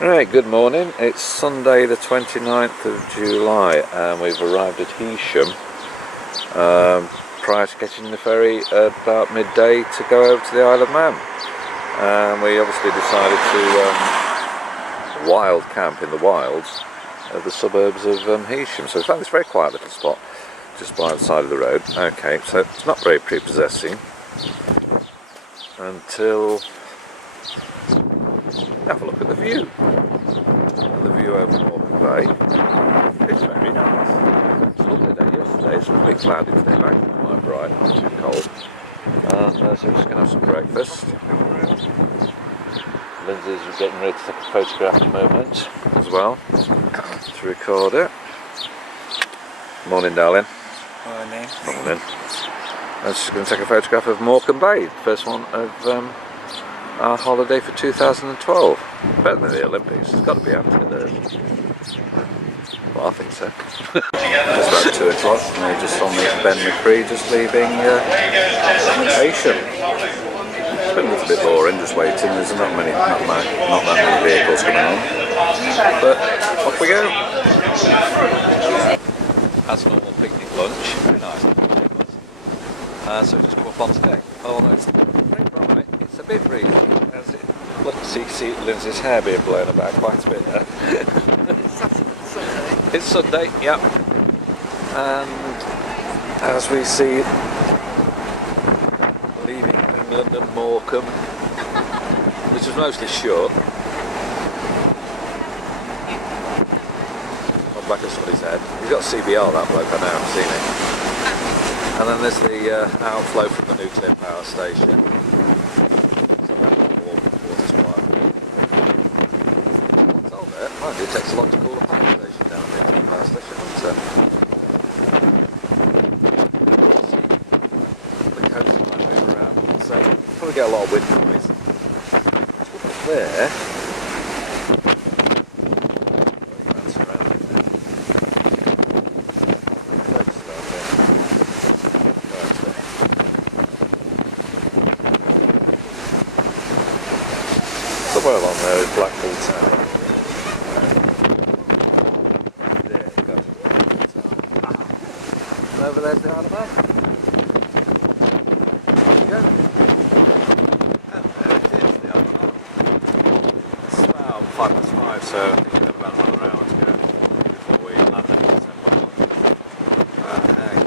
Right, good morning. It's Sunday the 29th of July and we've arrived at Heysham prior to getting the ferry about midday to go over to the Isle of Man. We obviously decided to wild camp in the wilds of the suburbs of Heysham. So we found this very quiet little spot just by the side of the road. Okay, so it's not very prepossessing until have a look at the view. The view over Morecambe Bay. It's very nice. It's a lovely day yesterday. It's a bit cloudy today, but quite bright, not too cold. And so we're just going to have some breakfast. Lindsay's getting ready to take a photograph at the moment as well to record it. Morning, darling. Morning. Morning. And she's going to take a photograph of Morecambe Bay, the first one of our holiday for 2012. Better than the Olympics. It's got to be happening there. Well, I think so. It's about 2 o'clock and we're just on the Ben McCree, just leaving Heysham. It's been a little bit boring just waiting. There's not that many vehicles coming on. But off we go. As normal, picnic lunch. Very nice. So just come up on deck. Oh, no, it's very bright. It's a bit breezy. As it looks, you see Lindsay's hair being blown about quite a bit there. It's Sunday, yep. And as we see, leaving England and Morecambe, which was mostly short. On the back of somebody's head. He's got CBR, that bloke, I know, I've seen it. And then there's the outflow from the nuclear power station. It takes a lot to call a power station down here to the power station, the coast might move around, so probably get a lot of wind noise. Up there, somewhere along there is Blackpool Tower. Over there's the Isle of Man. There we go. And there it is, the Isle of Man. It's about 5:05, so I think we've got about another hour to go before we land in December. There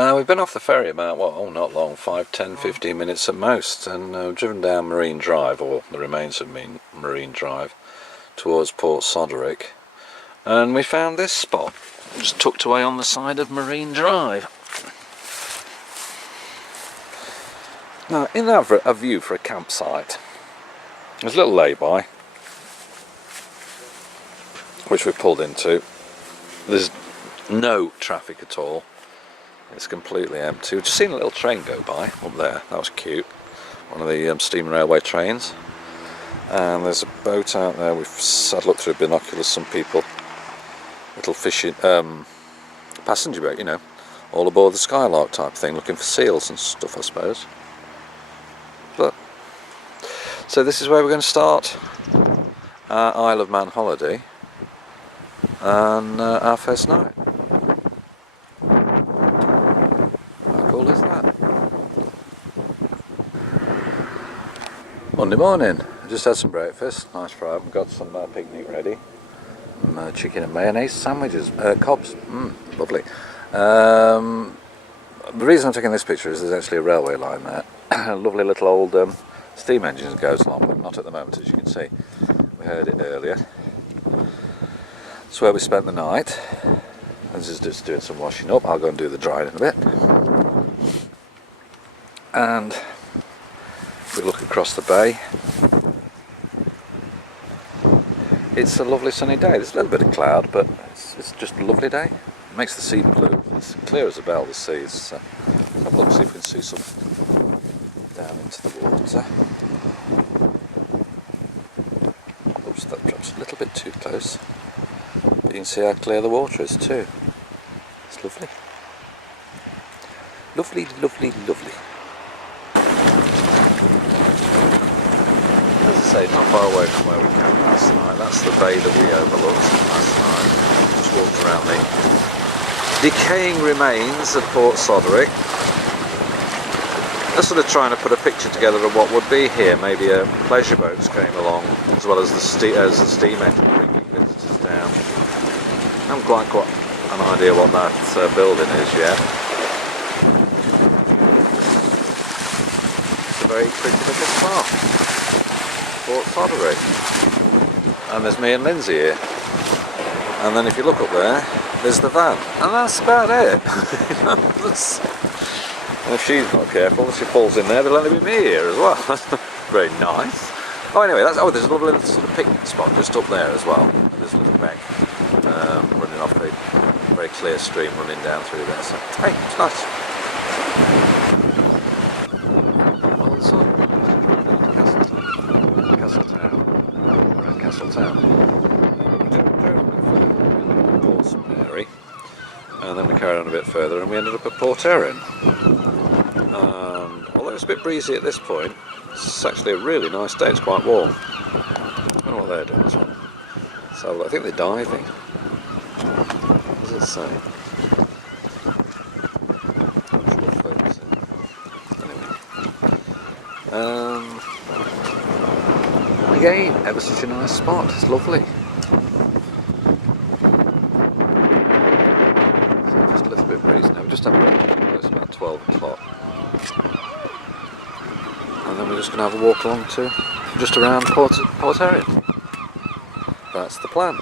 it is. We've been off the ferry about, not long, 5, 10, 15 minutes at most, and we've driven down Marine Drive, or the remains of Marine Drive, towards Port Soderick, and we found this spot just tucked away on the side of Marine Drive. Now, in a view for a campsite, there's a little lay-by which we pulled into. There's no traffic at all. It's completely empty. We've just seen a little train go by up there. That was cute. One of the steam railway trains. And there's a boat out there. We've had a look through binoculars. Some people, little fishing, passenger boat, you know, all aboard the Skylark type thing, looking for seals and stuff, I suppose. But so this is where we're going to start our Isle of Man holiday and our first night. How cool is that? Monday morning. I just had some breakfast, nice fry. We've got some picnic ready. Chicken and mayonnaise sandwiches, cobs, lovely. The reason I'm taking this picture is there's actually a railway line there. A lovely little old steam engine goes along, but not at the moment, as you can see. We heard it earlier. It's where we spent the night. This is just doing some washing up. I'll go and do the drying in a bit. And if we look across the bay, it's a lovely sunny day. There's a little bit of cloud, but it's just a lovely day. It makes the sea blue. It's clear as a bell, the sea. So have a look, see if we can see some down into the water. Oops, that perhaps a little bit too close. But you can see how clear the water is too. It's lovely. Lovely, lovely, lovely. As I say, not far away from where we camped last night. That's the bay that we overlooked last night. Just walked around the decaying remains of Port Sotherick. Just sort of trying to put a picture together of what would be here. Maybe pleasure boats came along, as well as the steam engine bringing visitors down. I haven't quite got an idea what that building is yet. It's a very pretty little spot, Port Sotherick. And there's me and Lindsay here. And then if you look up there, there's the van, and that's about it. And if she's not careful, if she falls in there, there'll only be me here as well. Very nice. Oh, anyway, there's a lovely little sort of picnic spot just up there as well. There's a little beck running off a very clear stream running down through there. So, hey, it's nice. Well, it's on. Castletown. Port St Mary, and then we carried on a bit further, and we ended up at Port Erin. Although it's a bit breezy at this point, it's actually a really nice day. It's quite warm. I don't know what they're doing as well. So I think they're diving. What does it say? Anyway. Again, ever such a nice spot. It's lovely. So just a little bit breezy now. We just have a break. It's about 12 o'clock. And then we're just going to have a walk along to just around Port Erin. That's the plan.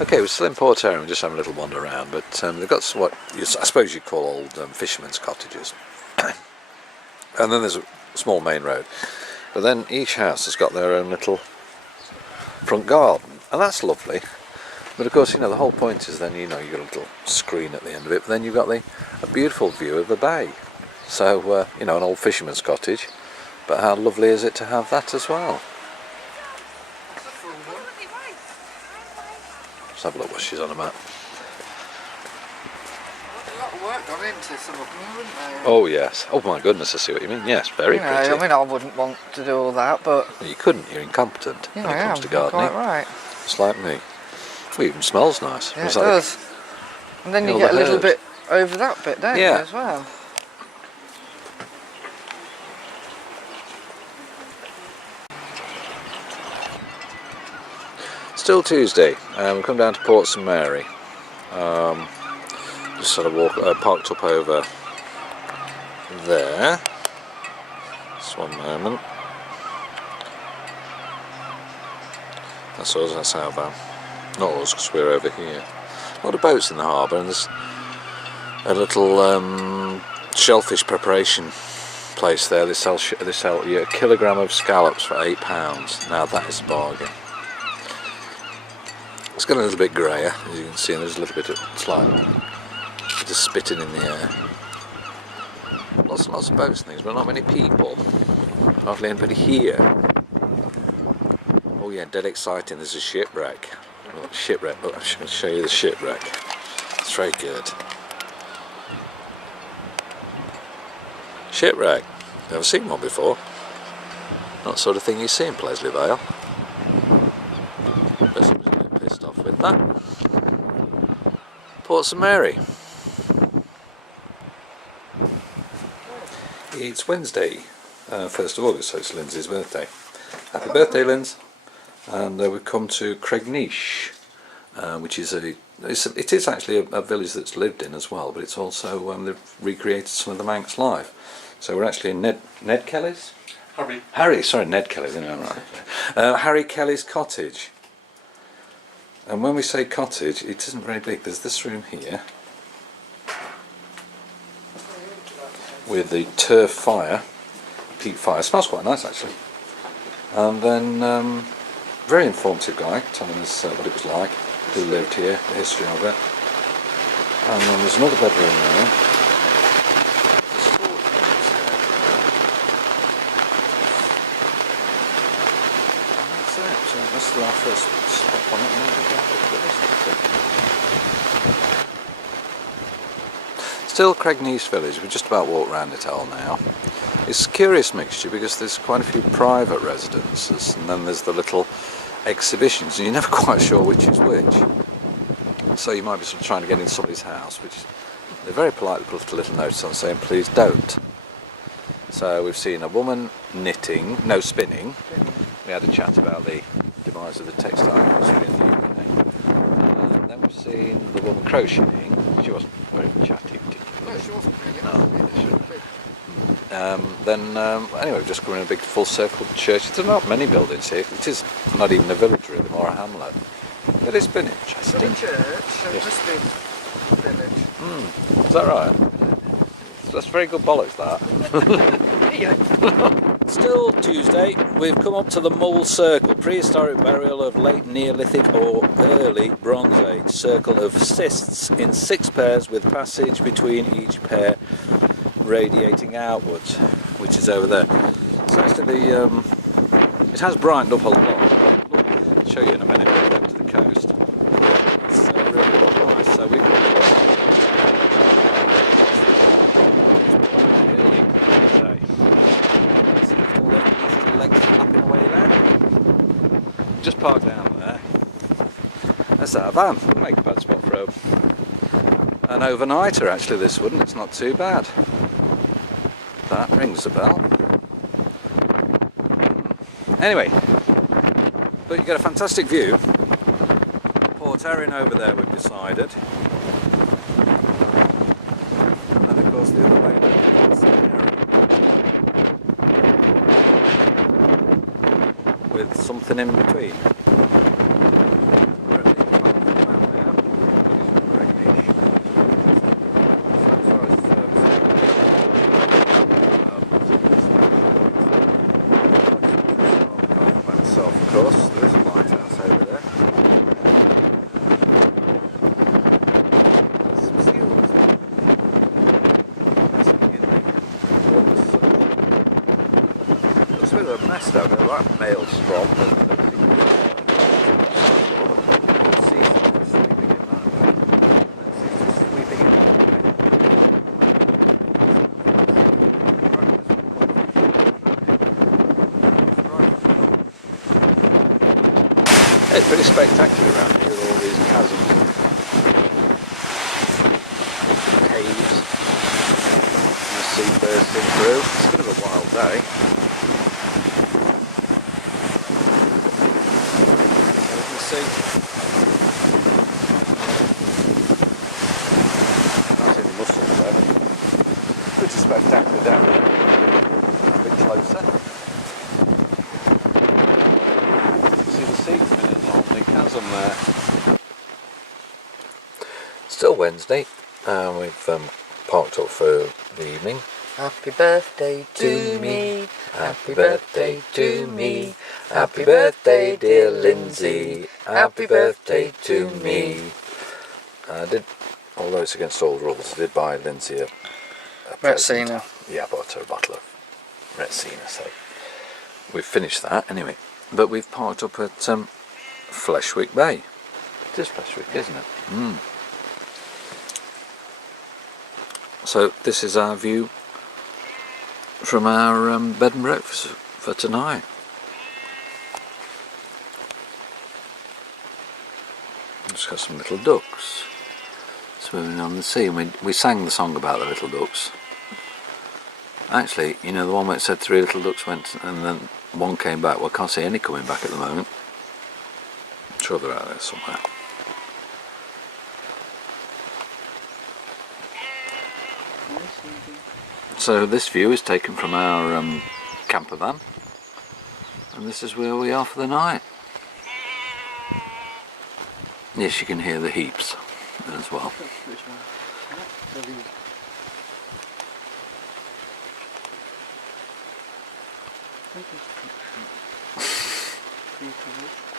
Okay, we're still in Port Erin, we're just having a little wander around, but they've got what I suppose you'd call old fishermen's cottages. And then there's a small main road. But then each house has got their own little front garden, and that's lovely. But of course, the whole point is then, you've got a little screen at the end of it, but then you've got a beautiful view of the bay. So, an old fisherman's cottage, but how lovely is it to have that as well? Let's have a look what she's on about. A lot of work gone into some of them, wouldn't they? Oh yes. Oh my goodness, I see what you mean. Yes, very pretty. I mean, I wouldn't want to do all that, but... Well, you couldn't, you're incompetent when it comes to gardening. Quite right. Just like me. Well, it even smells nice. Yeah, it does. And then you get a little bit over that bit, don't you, as well? Still Tuesday, we've come down to Port St Mary. Just sort of parked up over there. Just one moment. That's us, that's our van. Not us, because we're over here. A lot of boats in the harbour, and there's a little shellfish preparation place there. They sell you a kilogram of scallops for £8. Now that is a bargain. It's getting a little bit greyer, as you can see, and there's a little bit of spitting in the air. Lots and lots of boats and things, but not many people. Hardly anybody here. Oh yeah, dead exciting, there's a shipwreck. Look, shipwreck, look, I'm going to show you the shipwreck. It's very good. Shipwreck. Never seen one before. Not the sort of thing you see in Paisley Vale. With that, Port St Mary. It's Wednesday, 1st of August, so it's Lindsay's birthday. Happy birthday, Linz! And we've come to Cregnish, which is it is actually a village that's lived in as well, but it's also they've recreated some of the Manx life. So we're actually in Ned Kelly's. Sorry, Ned Kelly. Harry Kelly's cottage. And when we say cottage, it isn't very big. There's this room here with the turf fire, peat fire. It smells quite nice actually. And then, very informative guy telling us what it was like, who lived here, the history of it. And then there's another bedroom there. So that's our first stop on it. Still Cregnish village, we've just about walked around it all now. It's a curious mixture because there's quite a few private residences and then there's the little exhibitions and you're never quite sure which is which. So you might be sort of trying to get in somebody's house, which they very politely put a little notice on saying please don't. So we've seen a woman knitting, no spinning. We had a chat about the demise of the textile industry in the UK. And then we've seen the woman crocheting. She wasn't very chatty particularly. No, she wasn't really. No, she shouldn't. Anyway, we've just gone in a big full circle church. There's not many buildings here. It is not even a village really, more a hamlet. But it's been interesting. It's a church, so it must be a village. Is that right? That's very good bollocks, that. Still Tuesday, we've come up to the Mole Circle, prehistoric burial of late Neolithic or early Bronze Age. Circle of cysts in 6 pairs with passage between each pair radiating outwards, which is over there. So actually it has brightened up a lot. Look, I'll show you in a minute when we get to the coast. It's really nice. So we've just parked down there. That's our van. Wouldn't make a bad spot for an overnighter actually, this wouldn't. It's not too bad. That rings a bell. Anyway, but you get a fantastic view. Port Erin over there we've decided. And of course the other way with something in between. Of course, there is a lighthouse over there. There's some seals. Looks a bit of a mess down there, like maelstrom. It's pretty spectacular around here with all these chasms and caves and the sea bursting through. It's a bit of a wild day. So you can see, can't see any mussels there. Pretty spectacular down here. A bit closer. See the sea coming in along the chasm there. Still Wednesday, and we've parked up for the evening. Happy birthday to me. Happy birthday to me. Happy birthday, dear Lindsay. Happy birthday to me. I did, although it's against all rules, I did buy Lindsay a present. Retsina. Yeah, I bought her a bottle of Retsina, so we've finished that anyway. But we've parked up at Fleshwick Bay. It is Fleshwick, isn't it? Mm. So this is our view from our bed and breakfast for tonight. Just got some little ducks swimming on the sea. We sang the song about the little ducks. Actually, you know, the one where it said 3 little ducks went and then one came back. Well, I can't see any coming back at the moment. I'm sure they're out there somewhere. So this view is taken from our camper van, and this is where we are for the night. Yes, you can hear the heaps as well.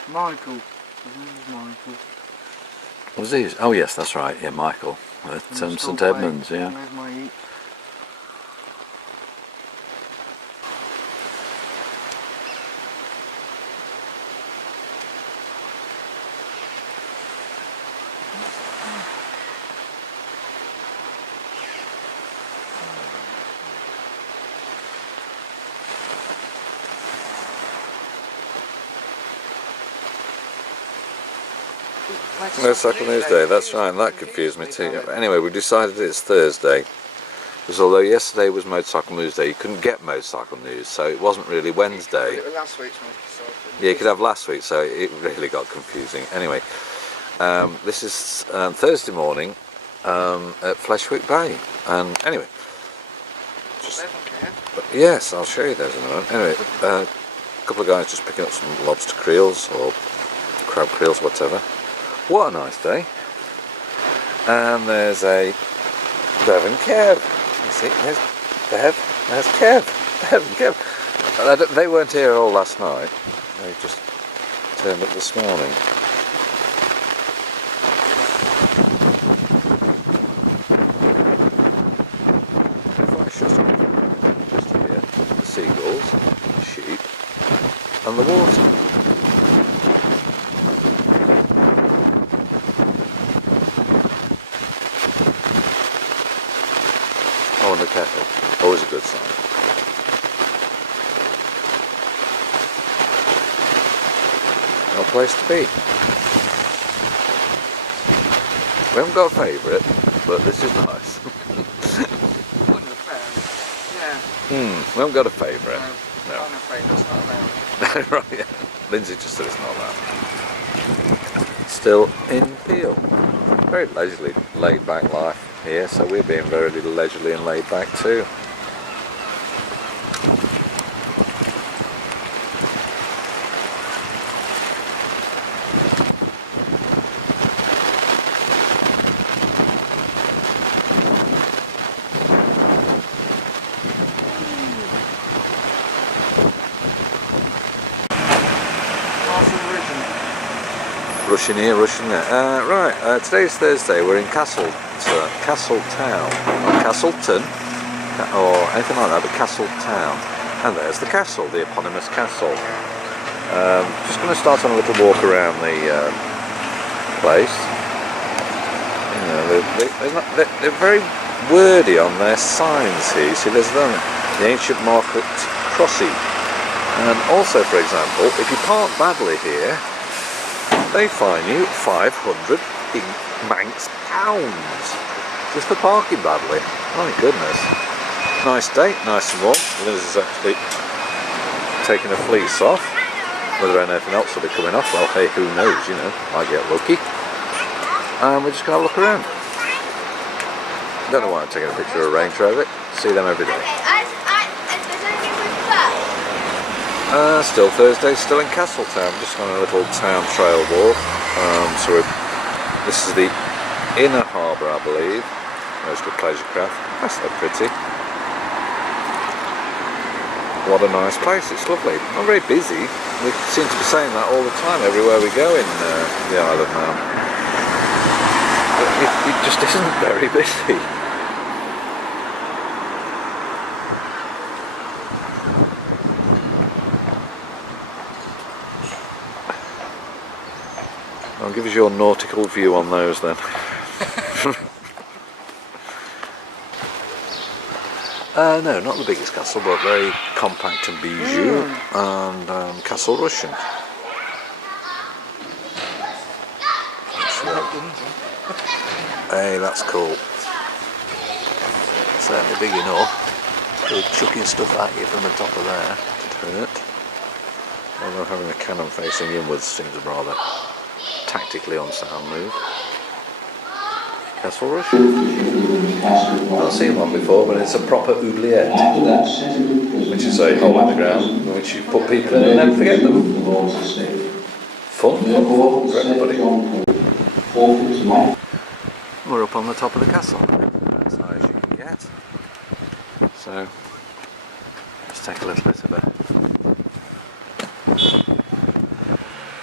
Michael. His name is Michael. Was he? Oh yes, that's right. Yeah, Michael at St Edmunds. Yeah. There's my heat. Motorcycle News Day, that's right, and that confused me too. Anyway, we decided it's Thursday, because although yesterday was Motorcycle News Day, you couldn't get Motorcycle News, so it wasn't really Wednesday. Last week's Motorcycle. Yeah, you could have last week, so it really got confusing. Anyway, this is Thursday morning at Fleshwick Bay, and anyway, yes, I'll show you those in a moment. Anyway, a couple of guys just picking up some lobster creels or crab creels, whatever. What a nice day. And there's a Bev and Kev. You see, there's Bev, there's Kev, Bev and Kev. They weren't here all last night. They just turned up this morning. If I shut up, just here, the seagulls, the sheep, and the water. Oh, and the kettle. Always a good sign. No place to be. We haven't got a favourite, but this is nice. Yeah. We haven't got a favourite. No. I'm afraid that's not allowed. Right, yeah. Lindsay just said it's not that. Still in Peel. Very leisurely, laid back life here, so we're being very leisurely and laid back too. Rushing here, rushing there. Right, today's Thursday. We're in Castletown, not Castleton, or anything like that, but Castletown. And there's the castle, the eponymous castle. Just going to start on a little walk around the place. You know, they're very wordy on their signs here. You see, there's the ancient market crossing. And also, for example, if you park badly here, they fine you 500 Manx pounds just for parking badly. My goodness. Nice day, nice and warm. Liz is actually taking a fleece off. Whether anything else will be coming off, well, hey, who knows, you know, might get lucky. And we're just going to have a look around. Don't know why I'm taking a picture of a Range Rover. See them every day. Still Thursday, still in Castletown, just on a little town trail walk. This is the inner harbour, I believe. There's the pleasure craft. That's so pretty. What a nice place, it's lovely. Not very busy. We seem to be saying that all the time, everywhere we go in the Isle of Man. But it just isn't very busy. I'll give us your nautical view on those then. No, not the biggest castle, but very compact and bijou, and Castle Russian. Hey, that's cool. Certainly big enough. They're chucking stuff at you from the top of there to hurt. Although having a cannon facing inwards seems rather tactically unsound move. Castle Russian. I've seen one before, but it's a proper oubliette, which is a hole in the ground in which you put people in and then forget them. Fun for everybody. We're up on the top of the castle, as high as you can get. So, let's take a little bit of a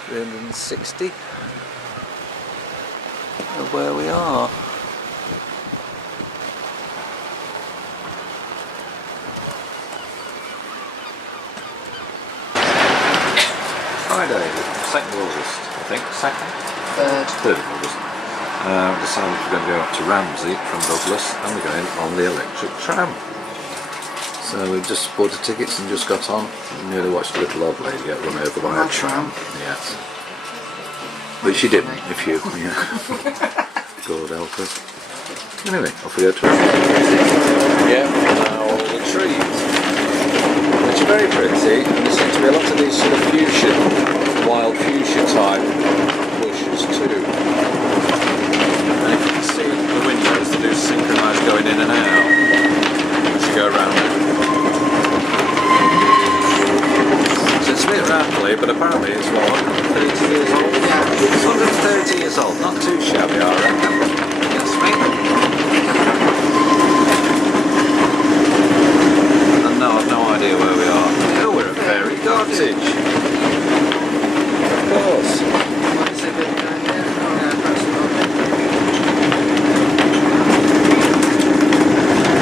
360 of where we are. Friday, 2nd of August, I think. 3rd of August. Decided we're going to go up to Ramsey from Douglas, and we're going on the electric tram. So we've just bought the tickets and just got on. We nearly watched a little old lady get run over by a tram. Yes. But she didn't, if you, yeah. God help us. Anyway, off we go to yeah, now all the trees, which are very pretty, and there seem to be a lot of these sort of fuchsia, wild fuchsia type bushes too. And if you can see the windows, they do synchronise going in and out as you go around it. So it's a bit rattly, but apparently it's what, 130 years old? Yeah. It's 130 years old, not too shabby, I reckon. Yes, mate. And no, I've no idea where we are. Oh, we're at Fairy Cottage. Of course.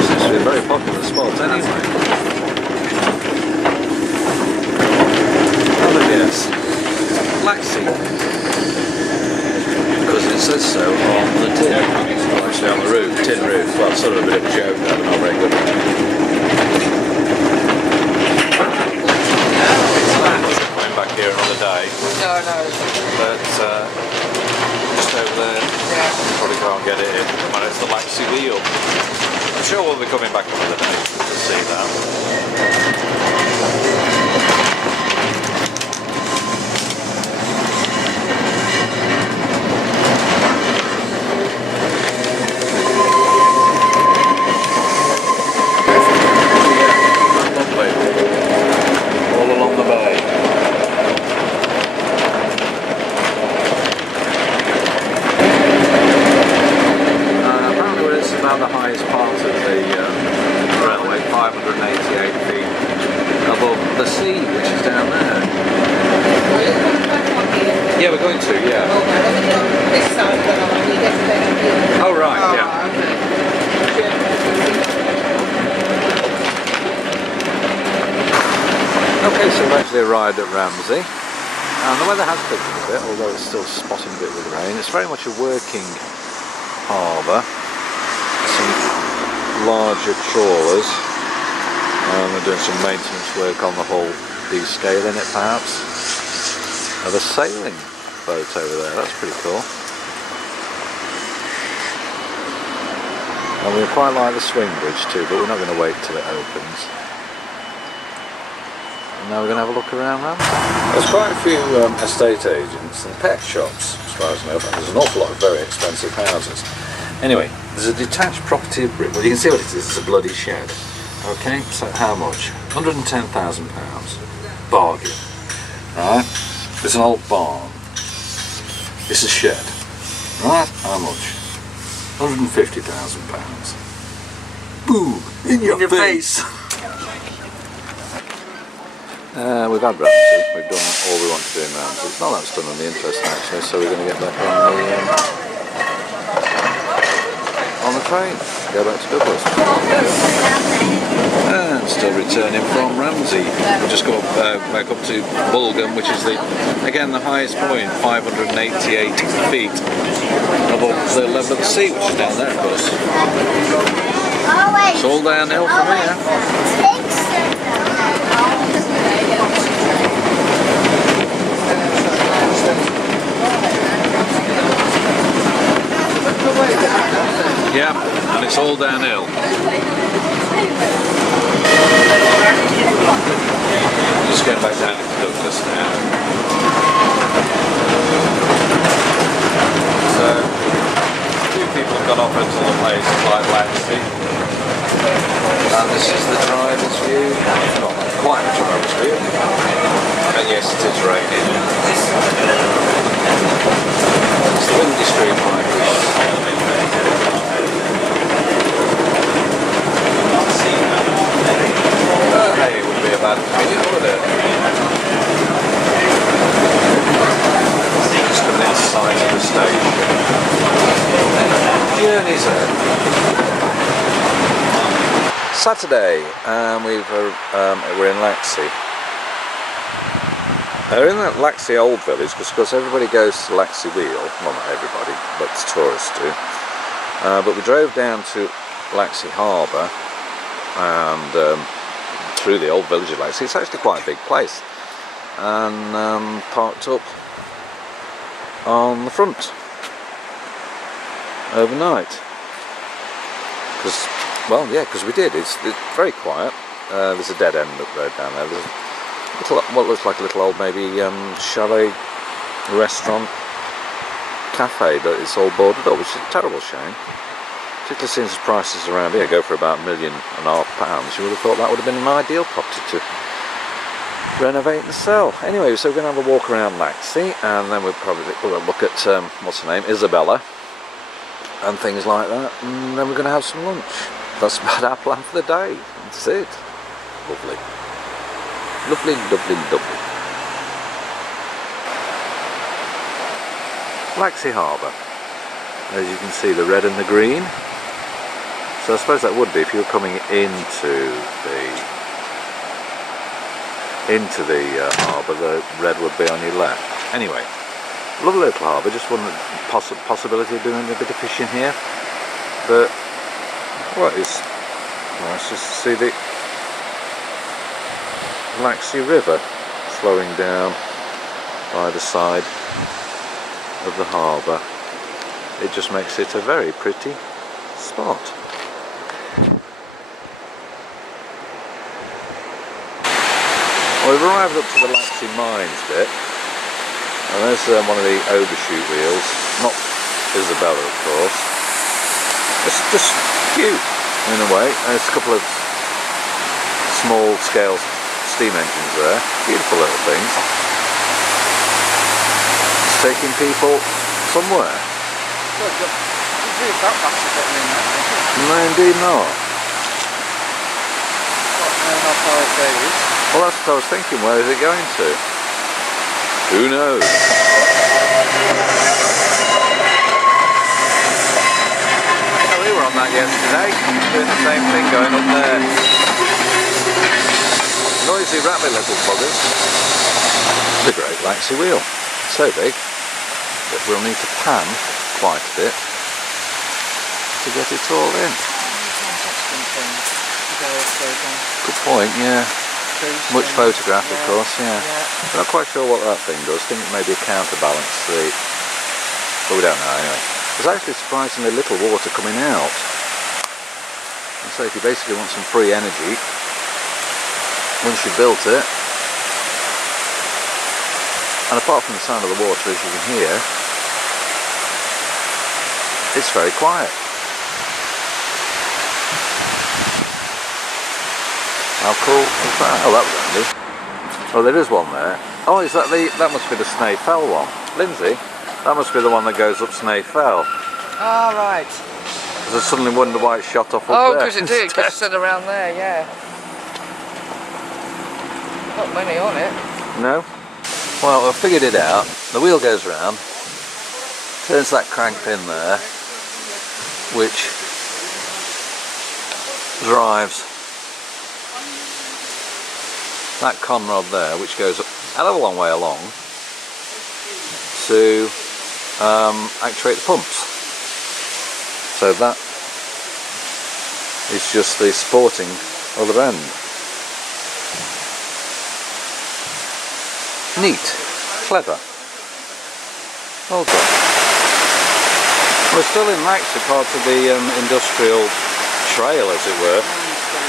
Seems to be a very popular spot anyway. Have a guess. Laxey. Because it says so on the tin. Well, actually on the roof, tin roof. Well, sort of a bit of a joke there, but not very good. Coming back here another day. No. But just over there, probably can't get it in. Well, it's the Laxey wheel. I'm sure we'll be coming back another day to see that. The highest part of the railway, 588 feet above the sea, which is down there. Yeah, we're going to, yeah. Oh, right, yeah. Okay, so we've actually arrived at Ramsey, and the weather has picked up a bit, although it's still spotting a bit with rain. It's very much a working harbour. Larger trawlers, we're doing some maintenance work on the hull, descaling it perhaps. There's a sailing boat over there, that's pretty cool. And we quite like the swing bridge too, but we're not going to wait till it opens. And now we're going to have a look around Ramsey. There's quite a few estate agents and pet shops, as far as I know, but there's an awful lot of very expensive houses. Anyway, there's a detached property of brick. Well, you can see what it is. It's a bloody shed. Okay, so how much? £110,000. Bargain. Right? It's an old barn. It's a shed. Right? How much? £150,000. Boom! In your face! We've had Ramsey. We've done all we want to do in Ramsey. It's not that much done on the interest actually, so we're going to get back on the train, go back to Douglas. And still returning from Ramsey. We'll just go back up to Bulgham, which is again the highest point, 588 feet above the level of the sea, which is down there of course. It's all downhill from here. Yeah, and it's all downhill. Just going back down into Douglas now. So, a few people have gone off into the places like Laxey. And this is the driver's view. Not quite the driver's view. And yes, it is raining. It's the windy stream like this. Hey, it wouldn't be a bad video, would it? Just coming inside of the station. Journey's end. Saturday, and we're in Laxey. We're in that Laxey Old Village because everybody goes to Laxey Wheel. Well, not everybody, but tourists do. But we drove down to Laxey Harbour and through the old village of Laxey. It's actually quite a big place, and parked up on the front overnight. Because we did. It's very quiet. There's a dead end road down there. There's what looks like a little old maybe chalet restaurant cafe, but it's all boarded up, which is a terrible shame. Particularly since prices around here go for about £1.5 million. You would have thought that would have been an ideal property to renovate and sell. Anyway, so we're going to have a walk around Laxey, and then we'll look at what's her name, Isabella, and things like that, and then we're going to have some lunch. That's about our plan for the day. That's it. Lovely. Lovely, lovely, lovely. Laxey Harbour. As you can see, the red and the green. So I suppose that would be if you were coming into the harbour, the red would be on your left. Anyway, lovely little harbour. Just one possibility of doing a bit of fishing here. But it's nice just to see the Laxey River flowing down by the side of the harbour. It just makes it a very pretty spot. Well, we've arrived up to the Laxey Mines bit, and there's one of the overshoot wheels, not Isabella of course. It's just cute in a way. There's a couple of small scale steam engines there, beautiful little things. It's taking people somewhere. No, indeed not. Well, that's what I was thinking. Where is it going to? Who knows? Yeah, we were on that yesterday, doing the same thing, going up there. Noisy, rattly little buggers. The great Laxey wheel. So big that we'll need to pan quite a bit to get it all in. Good point, yeah. Much photograph, of course, yeah. I'm not quite sure what that thing does. I think it may be a counterbalance the... But we don't know anyway. There's actually surprisingly little water coming out. And so if you basically want some free energy, once you've built it, and apart from the sound of the water, as you can hear, it's very quiet. How cool is that? Oh, that was handy. Oh, there is one there. Oh, is that that must be the Snay Fell one. Lindsay, that must be the one that goes up Snay Fell. Ah, right. Because I suddenly wonder why it shot off up there. Oh, because it did, because it said around there, yeah. Not many on it. No? Well, I figured it out. The wheel goes round, turns that crank pin there, which drives that conrod there, which goes a hell of a long way along to actuate the pumps. So that is just the supporting other end. Neat, clever, well done. We're still in Laxey, part of the industrial trail, as it were.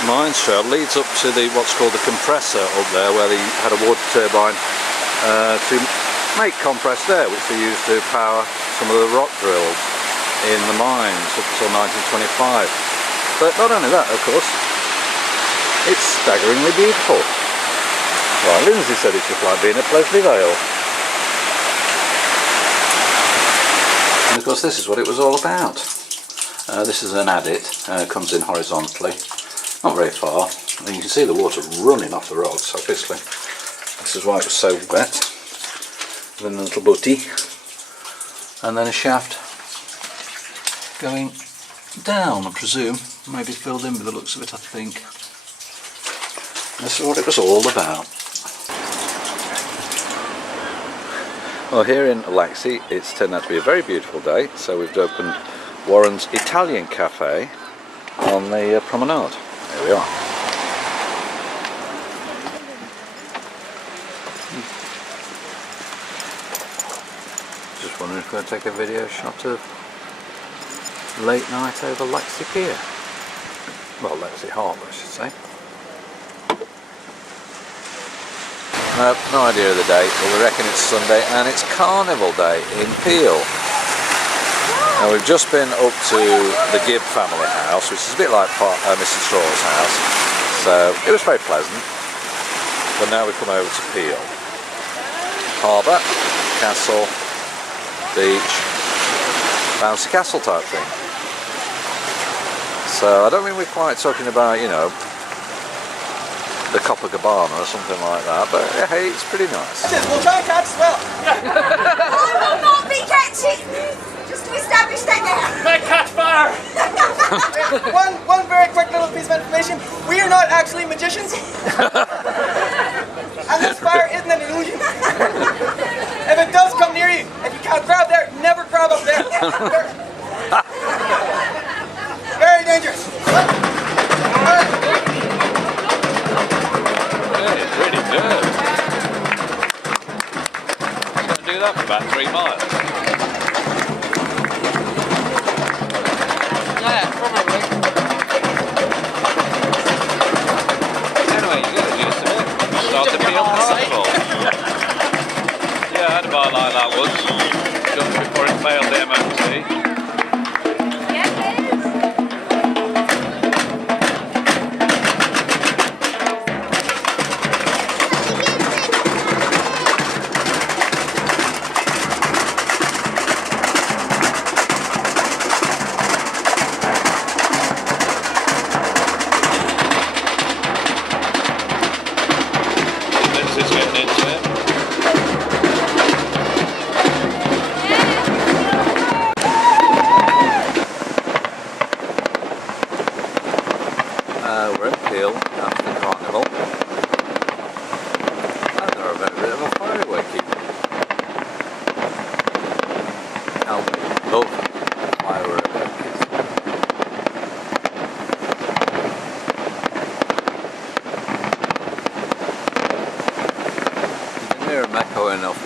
Mines trail leads up to what's called the compressor up there, where they had a water turbine to make compressed air, which they used to power some of the rock drills in the mines up until 1925. But not only that, of course, it's staggeringly beautiful. Well, Lindsay said it's just like being at Plesley Vale. And of course this is what it was all about. This is an adit, comes in horizontally, not very far, and you can see the water running off the rocks, obviously. This is why it was so wet. Then a little butty, and then a shaft going down, I presume. Maybe filled in by the looks of it, I think. This is what it was all about. Well, here in Laxey it's turned out to be a very beautiful day, so we've opened Warren's Italian Cafe on the promenade. There we are. Just just wondering if we're going to take a video shot of late night over Lexi Pier. Well, Lexi Harbour, I should say. No idea of the date, but we reckon it's Sunday and it's Carnival Day in Peel. Now we've just been up to the Gibb family house, which is a bit like Mrs Straw's house, so it was very pleasant. But now we come over to Peel. Harbour, castle, beach, bouncy castle type thing. So I don't think we're quite talking about, you know, the Copacabana or something like that, but hey, it's pretty nice. We'll try and catch as well. I will not be catching. Just to establish that now. Might catch fire. one very quick little piece of information. We are not actually magicians. And this fire isn't an illusion. If it does come near you, if you can't grab there, never grab up there. Very dangerous. It's really good. I'm going to do that for about 3 miles. Yeah, probably. Anyway, you get the gist of it. Start the Peel Carnival. Yeah, I had a bar like that once. Just before it failed the MOT. We're in Peel after the Carnival, and they're a bit of a fireworky. Oh, love fireworks. You can hear them echoing off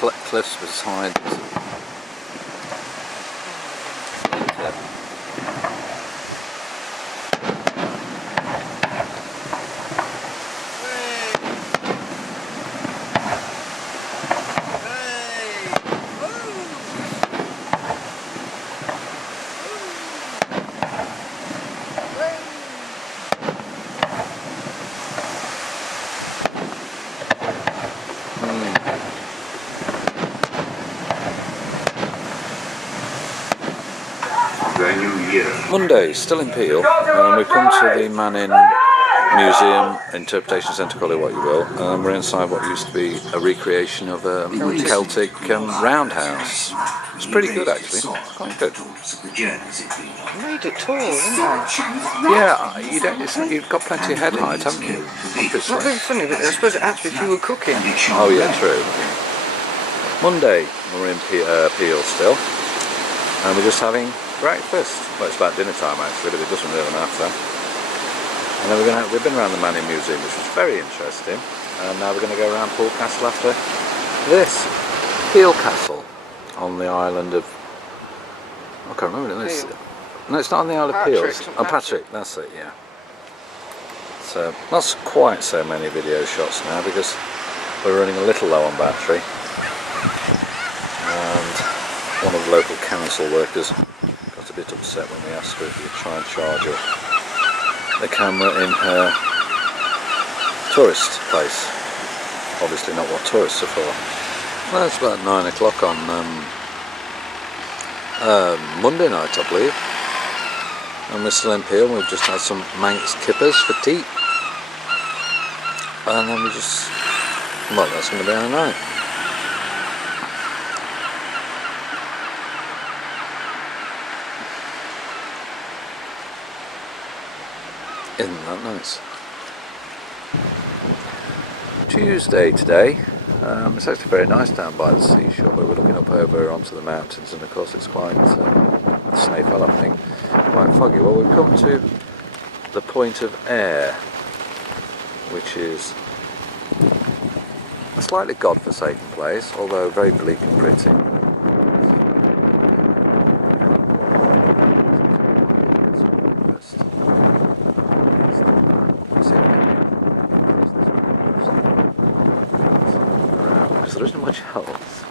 the cliffs beside us. Monday, still in Peel, and we've come to the Manning Museum, Interpretation Centre, call it what you will, and we're inside what used to be a recreation of a Celtic roundhouse. It's pretty good actually, quite good. Made it tall, didn't they? Yeah, you've got plenty of head height, haven't you? It's not being funny, but I suppose it actually if you were cooking. Oh yeah, true. Monday, we're in Peel still, and we're just having breakfast. Well, it's about dinner time actually, but it doesn't really matter. And then we've been around the Manning Museum, which was very interesting, and now we're going to go around Poole Castle after this. Peel Castle on the island of, I can't remember it. No, it's not on the Isle of Peel. Oh, Patrick, that's it, yeah. So not quite so many video shots now because we're running a little low on battery, and one of the local council workers got a bit upset when we asked her if you'd try and charge her the camera in her tourist place. Obviously not what tourists are for. Well, it's about 9 o'clock on Monday night, I believe. And we're still in Peel. We've just had some Manx kippers for tea. And then well, that's going to be our night. Isn't that nice? Tuesday today. It's actually very nice down by the seashore, but we're looking up over onto the mountains, and of course it's quite Snaefell, I think, quite foggy. Well, we've come to the Point of Ayre, which is a slightly godforsaken place, although very bleak and pretty. there isn't much else.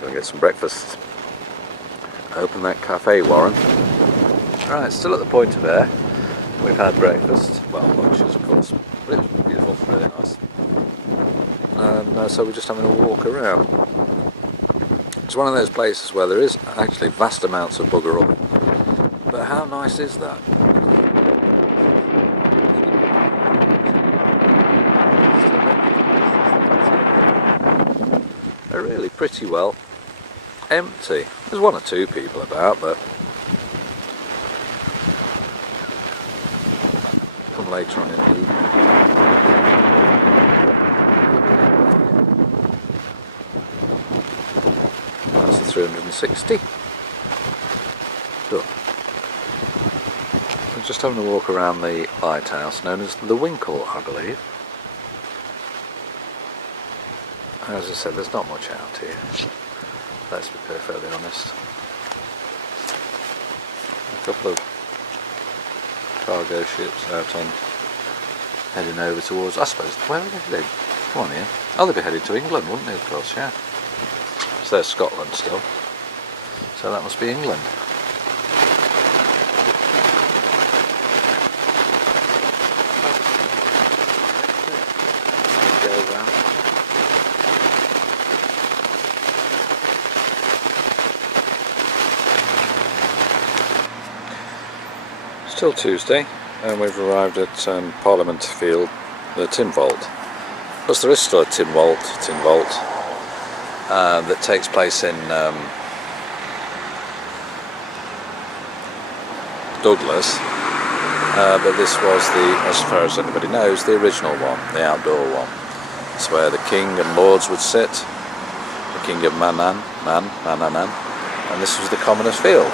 Gonna get some breakfast. Open that cafe, Warren. Right, still at the point of air. We've had breakfast. Well, lunches, of course. But it was beautiful, really nice. And so we're just having a walk around. It's one of those places where there is actually vast amounts of bugger all. But how nice is that? They're really pretty well empty. There's one or two people about, but come later on in the evening. That's the 360. Done. We're just having a walk around the lighthouse known as the Winkle, I believe. As I said, there's not much out here. Let's be perfectly honest. A couple of cargo ships out on heading over towards, I suppose, where are they heading? Come on Ian. Oh, they'd be headed to England, wouldn't they, of course, yeah. So there's Scotland still. So that must be England. Go around. Still Tuesday, and we've arrived at Parliament Field, the tin vault. Of course, there is still a tin vault that takes place in Douglas, but this was as far as anybody knows, the original one, the outdoor one. It's where the King and Lords would sit, the King of Mannan, and this was the Commoners' Field,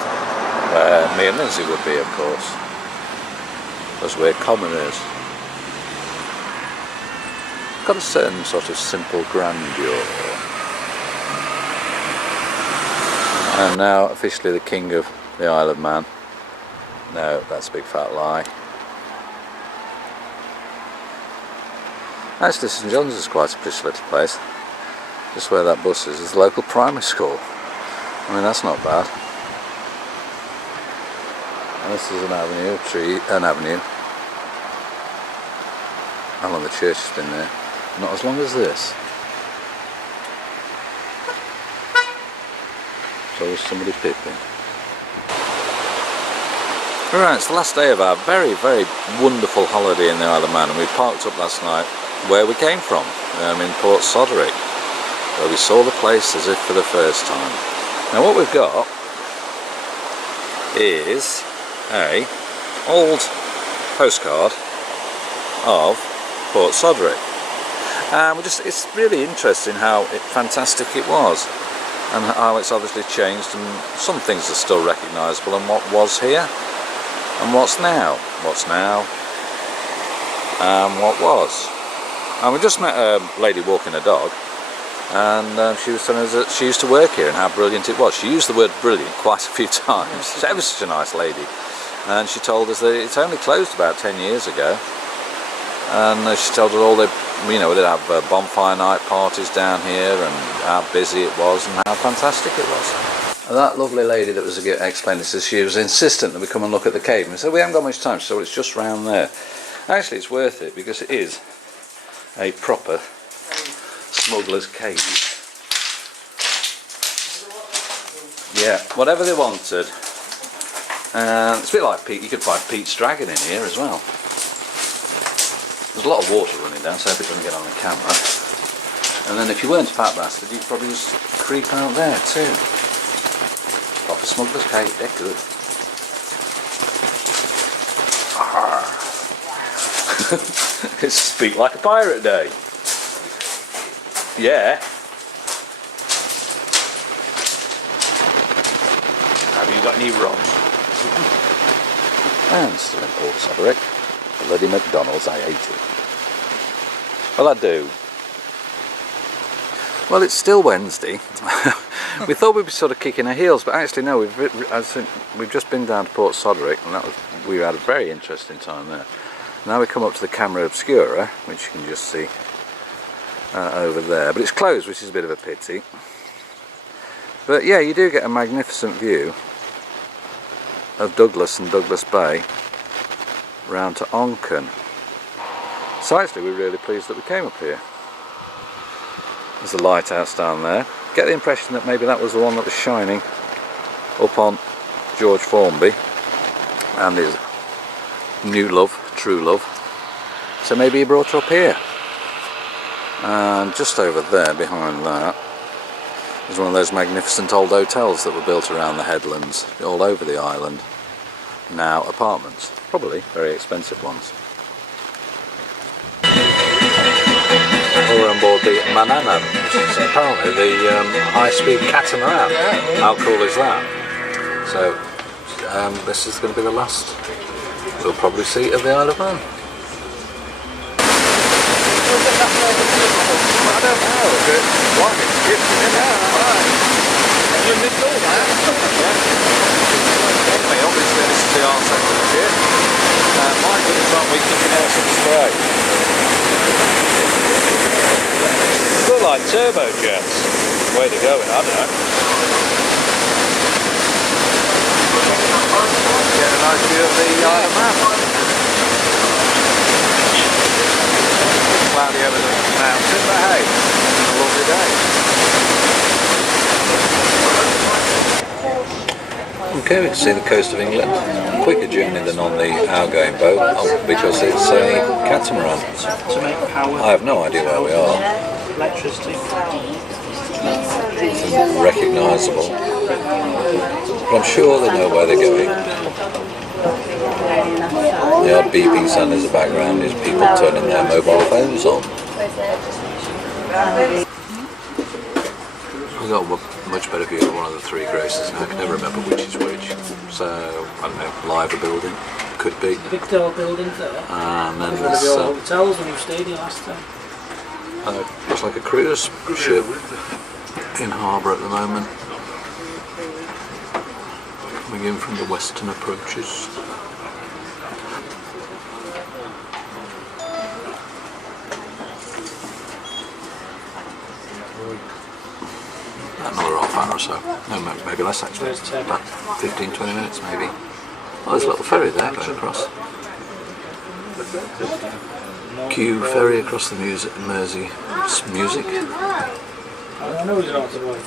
where me and Lindsay would be, of course. Because we're commoners. Got a certain sort of simple grandeur. And now officially the King of the Isle of Man. No, that's a big fat lie. Actually, St John's is quite a pretty little place. Just where that bus is the local primary school. I mean, that's not bad. And this is an avenue, How long the church has been there? Not as long as this. There's always somebody pipping. Alright, it's the last day of our very, very wonderful holiday in the Isle of Man, and we parked up last night where we came from, in Port Sodderick, where we saw the place as if for the first time. Now what we've got is a old postcard of Port Sodderick, and it's really interesting how fantastic it was, and how it's obviously changed, and some things are still recognisable, and what was here and what's now, and what was. And we just met a lady walking a dog, and she was telling us that she used to work here and how brilliant it was. She used the word brilliant quite a few times. She's ever such a nice lady. And she told us that it's only closed about 10 years ago. And she told us all they'd have bonfire night parties down here, and how busy it was and how fantastic it was. And that lovely lady that was explaining this, she was insistent that we come and look at the cave. And we said, we haven't got much time, so it's just round there. Actually, it's worth it because it is a proper smuggler's cave. Yeah, whatever they wanted. It's a bit like Pete. You could find Pete's Dragon in here as well. There's a lot of water running down, so I hope it doesn't get on the camera. And then if you weren't a fat bastard, you'd probably just creep out there too. Proper smuggler's cave, they're good. It's speak like a pirate day. Yeah. Have you got any rum? And still in Port Sodderick. Bloody McDonald's, I hate it. Well, I do. Well, it's still Wednesday. We thought we'd be sort of kicking our heels, but actually no. We've just been down to Port Sodderick, and we had a very interesting time there. Now we come up to the Camera Obscura, which you can just see over there, but it's closed, which is a bit of a pity. But yeah, you do get a magnificent view of Douglas and Douglas Bay round to Onken. So actually we're really pleased that we came up here. There's a lighthouse down there. Get the impression that maybe that was the one that was shining up on George Formby and his new love, true love. So maybe he brought her up here. And just over there, behind that, is one of those magnificent old hotels that were built around the headlands, all over the island. Now apartments, probably very expensive ones. We're on board the Manana, which is apparently the high-speed catamaran. How cool is that? So this is going to be the last we'll probably see of the Isle of Man. I don't know. Blimey, it's in there, alright. You missed all that. Anyway, obviously this is the art centre of here. My goodness, aren't we kicking out some spray? Look like turbojets. Way to go, I don't know. Get a nice view of the Isle of Man. Cloudy over the mountain, but hey, it's a lovely day. Okay, we can see the coast of England. Quicker journey than on the outgoing boat because it's a catamaran. To make power. I have no idea where we are. Electricity. Recognisable. But I'm sure they know where they're going. The odd beeping sound in the background is people turning their mobile phones on. We've got a much better view of one of the three graces now. I can never remember which is which. So, I don't know, Liver building, could be. Big tall buildings there. And then One of there's, the old hotels when you stayed here last time. looks like a cruise ship in harbour at the moment. Coming in from the western approaches. Another half hour or so. No, maybe less actually. About 15-20 minutes maybe. Oh, there's a little ferry there going across. Q ferry across the Mersey. Music. I know he's not to wait.